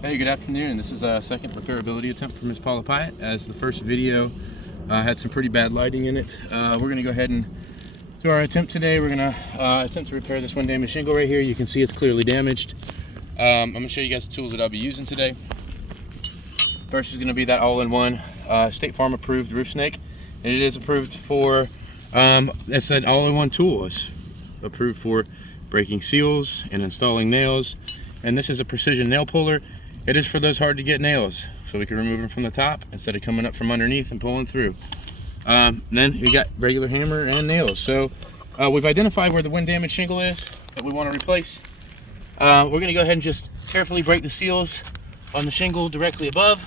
Hey, good afternoon. This is a second repairability attempt from Ms. Paula Pyatt. As the first video had some pretty bad lighting in it, we're going to go ahead and do our attempt today. We're going to attempt to repair this one damaged shingle right here. You can see it's clearly damaged. I'm going to show you guys the tools that I'll be using today. First is going to be that all-in-one State Farm approved roof snake. And it is approved for, it's an all-in-one tool. It's approved for breaking seals and installing nails. And this is a precision nail puller. It is for those hard to get nails, so we can remove them from the top instead of coming up from underneath and pulling through. Then we got regular hammer and nails. So we've identified where the wind damaged shingle is that we want to replace. We're going to go ahead and just carefully break the seals on the shingle directly above.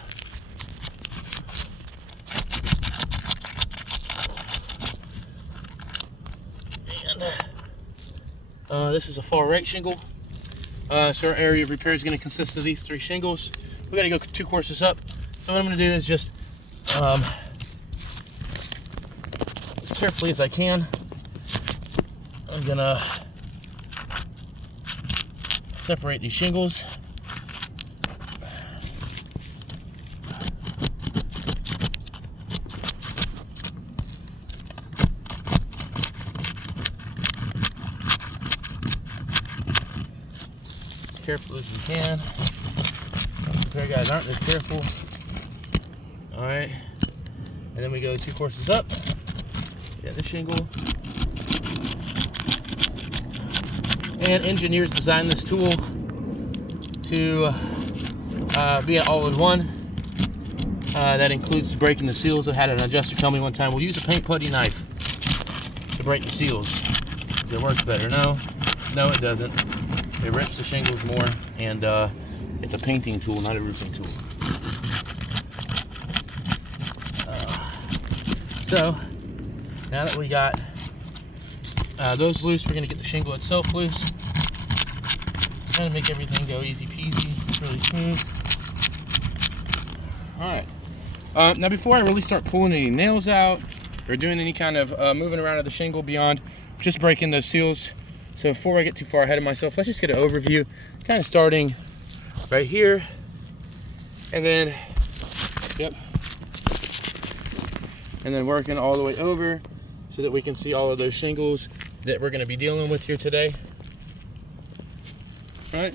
And this is a far right shingle. So our area of repair is going to consist of these three shingles. We got to go 2 courses up. So what I'm going to do is just as carefully as I can, I'm going to separate these shingles. Careful as you can. Repair guys aren't this careful. All right, and then we go 2 courses up. Yeah, the shingle. And engineers designed this tool to be an all-in-one. That includes breaking the seals. I had an adjuster tell me one time, we'll use a paint putty knife to break the seals. It works better. No, it doesn't. It rips the shingles more, and it's a painting tool, not a roofing tool. So, now that we got those loose, we're going to get the shingle itself loose. Trying to make everything go easy peasy, really smooth. Alright. Now before I really start pulling any nails out, or doing any kind of moving around of the shingle beyond just breaking those seals, so before I get too far ahead of myself, let's just get an overview, kind of starting right here, and then, and then working all the way over so that we can see all of those shingles that we're going to be dealing with here today. All right.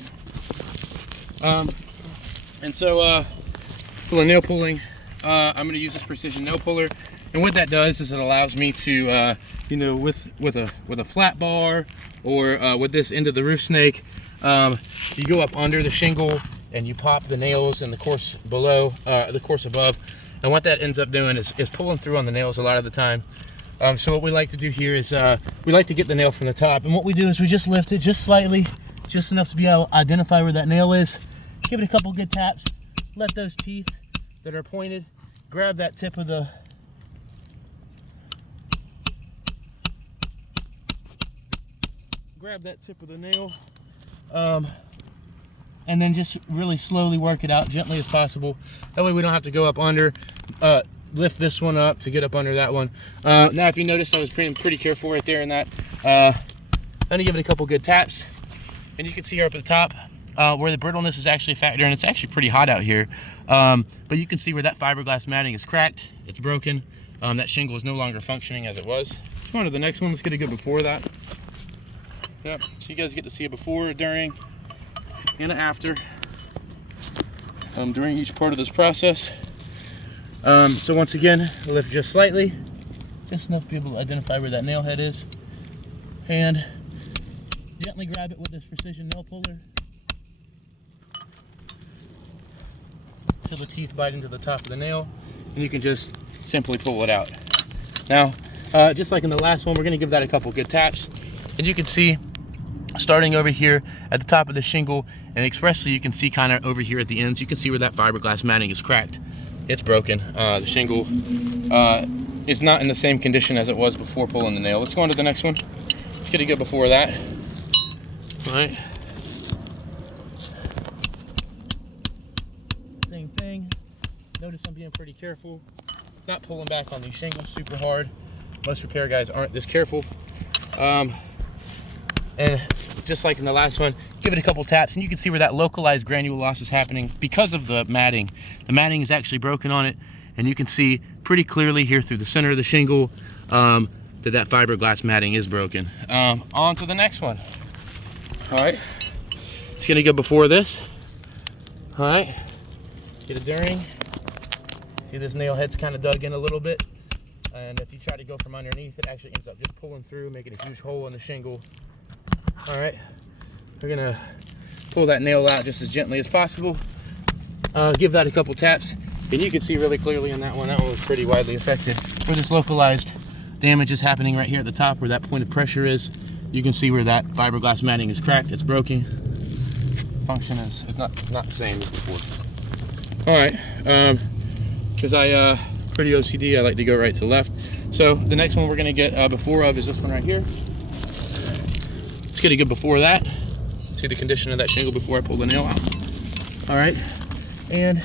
And so for the nail pulling, I'm going to use this precision nail puller, and what that does is it allows me to, you know, with a flat bar, or with this end of the roof snake, you go up under the shingle and you pop the nails in the course below, the course above, and what that ends up doing is pulling through on the nails a lot of the time. So what we like to do here is we like to get the nail from the top, and what we do is we just lift it just slightly, just enough to be able to identify where that nail is. Give it a couple good taps, let those teeth that are pointed grab that tip of the nail, and then just really slowly work it out, gently as possible. That way we don't have to go up under, lift this one up to get up under that one. Now if you notice, I was pretty careful right there in that. I'm gonna give it a couple good taps, and you can see here up at the top where the brittleness is actually a factor, and it's actually pretty hot out here. But you can see where that fiberglass matting is cracked, it's broken. That shingle is no longer functioning as it was. Let's go on to the next one. Let's get a good before that. Yep, so you guys get to see a before, during, and an after during each part of this process. So once again, lift just slightly, just enough to be able to identify where that nail head is, and gently grab it with this precision nail puller till the teeth bite into the top of the nail, and you can just simply pull it out. Now, just like in the last one, we're going to give that a couple good taps, and you can see starting over here at the top of the shingle, and expressly you can see kind of over here at the ends, you can see where that fiberglass matting is cracked. It's broken. The shingle is not in the same condition as it was before pulling the nail. Let's go on to the next one. Let's get a good before that. All right. Same thing. Notice I'm being pretty careful, not pulling back on these shingles super hard. Most repair guys aren't this careful. And just like in the last one, give it a couple taps, and you can see where that localized granule loss is happening because of the matting. The matting is actually broken on it, and you can see pretty clearly here through the center of the shingle that fiberglass matting is broken. On to the next one. All right, it's gonna go before this. All right, get it during. See, this nail head's kind of dug in a little bit, and if you try to go from underneath, it actually ends up just pulling through, making a huge hole in the shingle. All right, we're gonna pull that nail out just as gently as possible. Give that a couple taps, and you can see really clearly on that one was pretty widely affected. Where this localized damage is happening right here at the top, where that point of pressure is, you can see where that fiberglass matting is cracked, it's broken. Function is not the same as before. All right, because I pretty OCD, I like to go right to left. So the next one we're gonna get before of is this one right here. Let's get a good before that. See the condition of that shingle before I pull the nail out. All right, and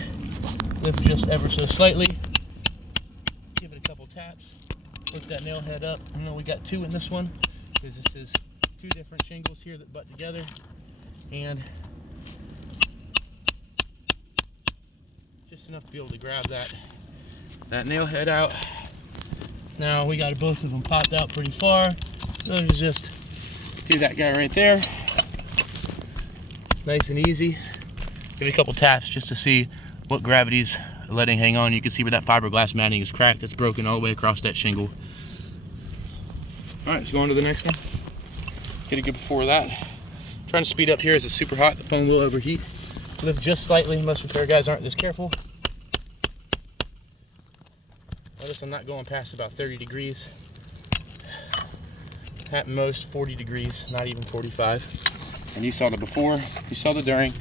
lift just ever so slightly. Give it a couple taps. Lift that nail head up. I know we got two in this one, because this is two different shingles here that butt together. And just enough to be able to grab that nail head out. Now we got both of them popped out pretty far. So let's just do that guy right there. Nice and easy. Give it a couple taps just to see what gravity's letting hang on. You can see where that fiberglass matting is cracked. It's broken all the way across that shingle. All right, let's go on to the next one. Get a good before that. Trying to speed up here as it's super hot. The foam will overheat. Lift just slightly. Most repair guys aren't this careful. Notice I'm not going past about 30 degrees. At most 40 degrees, not even 45. And you saw the before, you saw the during.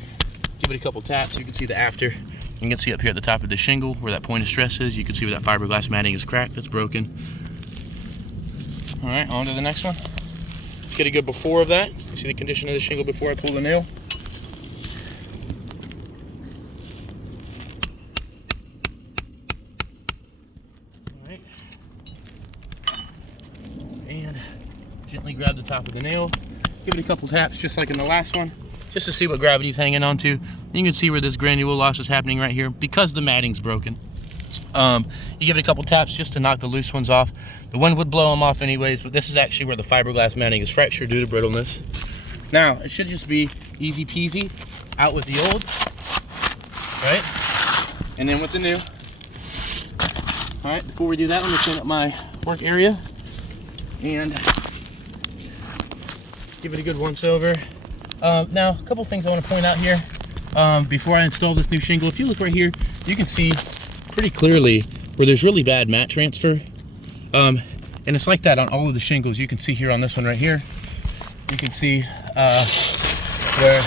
Give it a couple taps. You can see the after. You can see up here at the top of the shingle where that point of stress is. You can see where that fiberglass matting is cracked. It's broken. All right, on to the next one. Let's get a good before of that. You see the condition of the shingle before I pull the nail. All right. And gently grab the top of the nail. Give it a couple taps just like in the last one, just to see what gravity's hanging on to. You can see where this granule loss is happening right here because the matting's broken. You give it a couple taps just to knock the loose ones off. The wind would blow them off anyways, but this is actually where the fiberglass matting is fractured due to brittleness. Now, it should just be easy peasy, out with the old, right? And then with the new. All right, before we do that, let me clean up my work area and give it a good once over. Now, a couple things I want to point out here before I install this new shingle. If you look right here, you can see pretty clearly where there's really bad mat transfer. And it's like that on all of the shingles. You can see here on this one right here. You can see where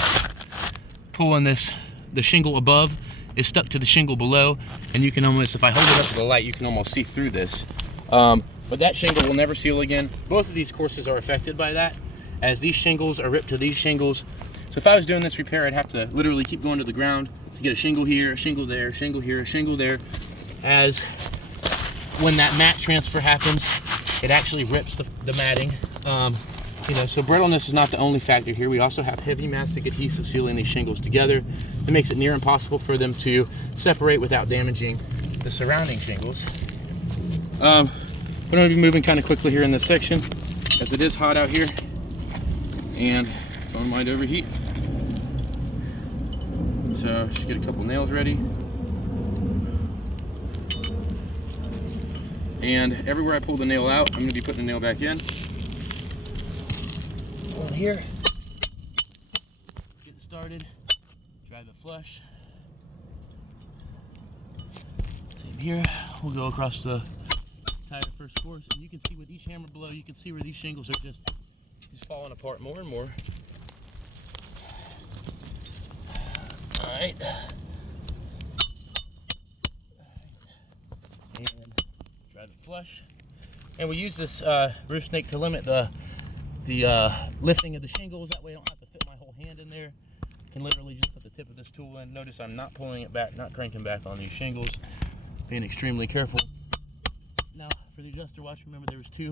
pulling the shingle above is stuck to the shingle below. And you can almost, if I hold it up to the light, you can almost see through this. But that shingle will never seal again. Both of these courses are affected by that, as these shingles are ripped to these shingles. So if I was doing this repair, I'd have to literally keep going to the ground to get a shingle here, a shingle there, a shingle here, a shingle there. As when that mat transfer happens, it actually rips the matting. You know, so brittleness is not the only factor here. We also have heavy mastic adhesive sealing these shingles together. It makes it near impossible for them to separate without damaging the surrounding shingles. I'm going to be moving kind of quickly here in this section, as it is hot out here. And phone might overheat. So just get a couple nails ready. And everywhere I pull the nail out, I'm going to be putting the nail back in. One here. Get it started. Drive it flush. Same here. We'll go across the entire first course, and you can see with each hammer blow, you can see where these shingles are just falling apart more and more. All right. And drive it flush. And we use this roof snake to limit the lifting of the shingles. That way I don't have to fit my whole hand in there. I can literally just put the tip of this tool in. Notice I'm not pulling it back, not cranking back on these shingles. Being extremely careful. Now for the adjuster watch, remember there was two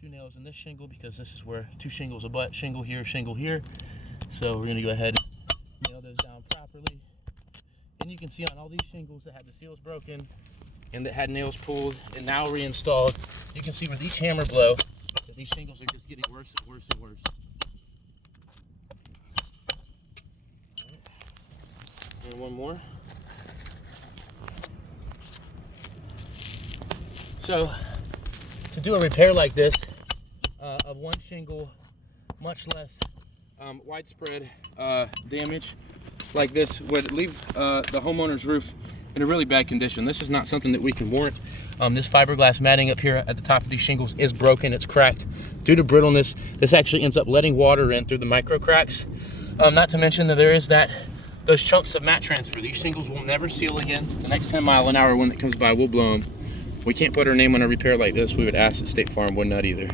nails in this shingle, because this is where two shingles a butt, shingle here, So we're gonna go ahead and nail those down properly. And you can see on all these shingles that had the seals broken and that had nails pulled and now reinstalled, you can see with each hammer blow that these shingles are just getting worse and worse and worse. All right. And one more. So to do a repair like this of one shingle, much less widespread damage like this, would leave the homeowner's roof in a really bad condition. This is not something that we can warrant. This fiberglass matting up here at the top of these shingles is broken, it's cracked. Due to brittleness, this actually ends up letting water in through the micro cracks. Not to mention that there is those chunks of mat transfer. These shingles will never seal again. The next 10-mile-an-hour wind that comes by will blow them. We can't put our name on a repair like this. We would ask that State Farm would not either.